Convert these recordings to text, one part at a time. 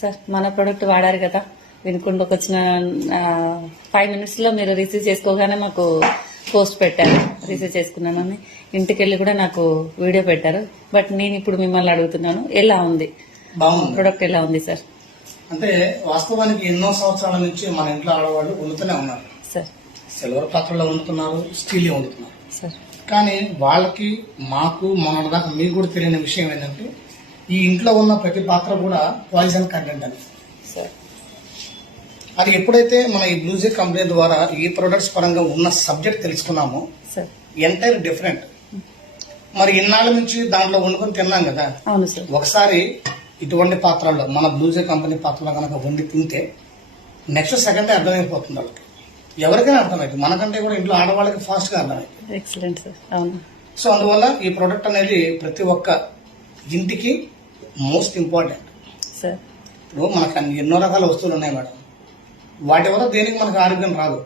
Sir మన product వాడారు కదా, వినుకుంటూకి వచ్చిన 5 minutes లో మీరు రిసీవ్ చేసుకోగానే మాకు పోస్ట్ పెట్టారు, రిసీవ్ చేసుకున్నానని. ఇంటికి వెళ్ళి కూడా నాకు వీడియో పెట్టారు. బట్ నేను ఇప్పుడు మిమ్మల్ని అడుగుతున్నాను, ఎలా ఉంది ప్రోడక్ట్, ఎలా ఉంది సార్? అంటే వాస్తవానికి ఎన్నో సంవత్సరాల నుంచి మన ఇంట్లో ఆడవాళ్ళు వండుతూనే ఉన్నారు సార్. సిల్వర్ పాత్రలో వండుతున్నారు, స్టీల్ వండుతున్నారు సార్. కానీ వాళ్ళకి మాకు మన దాకా మీకు కూడా తెలియని విషయం ఏంటంటే ఈ ఇంట్లో ఉన్న ప్రతి పాత్ర కూడా పాయిజన్ కంటెంట్ అని. అది ఎప్పుడైతే మన ఈ బ్లూజే కంపెనీ ద్వారా ఈ ప్రొడక్ట్స్ పరంగా ఉన్న సబ్జెక్ట్ తెలుసుకున్నామో ఎంటైర్ డిఫరెంట్. మరి ఇన్నాళ్ళ నుంచి దాంట్లో వండుకొని తిన్నాం కదా, ఒకసారి ఇటువంటి పాత్రల్లో మన బ్లూజే కంపెనీ పాత్రలో కనుక వండి తింటే నెక్స్ట్ సెకండ్ అర్థమైపోతుంది వాళ్ళకి, ఎవరికైనా అర్థమైంది, మనకంటే కూడా ఇంట్లో ఆడవాళ్ళకి ఫాస్ట్ గా అర్థమైంది. Excellent sir. అవును. సో అందువల్ల ఈ ప్రొడక్ట్ అనేది ప్రతి ఒక్క ఇంటికి మోస్ట్ ఇంపార్టెంట్ సార్. ఇప్పుడు మనకు ఎన్నో రకాల వస్తువులు ఉన్నాయి మేడం, వాటి వల్ల దేనికి మనకు ఆరోగ్యం రాదు,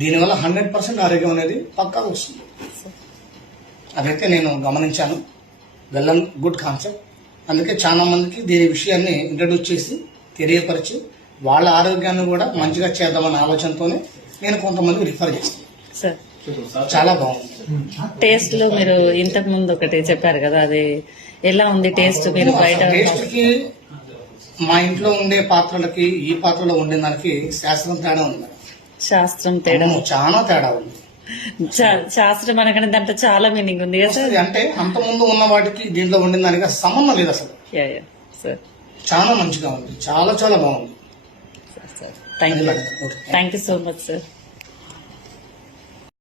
దీనివల్ల 100% ఆరోగ్యం అనేది పక్కా వస్తుంది. అదైతే నేను గమనించాను. Well and good concept. అందుకే చాలా మందికి దీని విషయాన్ని ఇంట్రడ్యూస్ చేసి తెలియపరిచి వాళ్ళ ఆరోగ్యాన్ని కూడా మంచిగా చేద్దామన్న ఆలోచనతోనే నేను కొంతమందికి రిఫర్ చేస్తాను. చాలా బాగుంది. టేస్ట్ లో మీరు ఇంతకు ముందు ఒకటి చెప్పారు కదా, అది ఎలా ఉంది టేస్ట్? మీరు బయట టేస్ట్ కి మా ఇంట్లో ఉండే పాత్రలకి ఈ పాత్రలో ఉండే దానికి శాస్త్రం తేడా ఉంది. శాస్త్రం తేడా? చాలా తేడా ఉంది. శాస్త్రం అనగానే దాంట్లో చాలా మీనింగ్ ఉంది కదా సార్. అంటే అంత ముందు ఉన్న వాటికి దీంట్లో ఉండిన దానికి సంబంధం లేదు అసలు. చాలా మంచిగా ఉంది, చాలా చాలా బాగుంది. Thank you so much sir.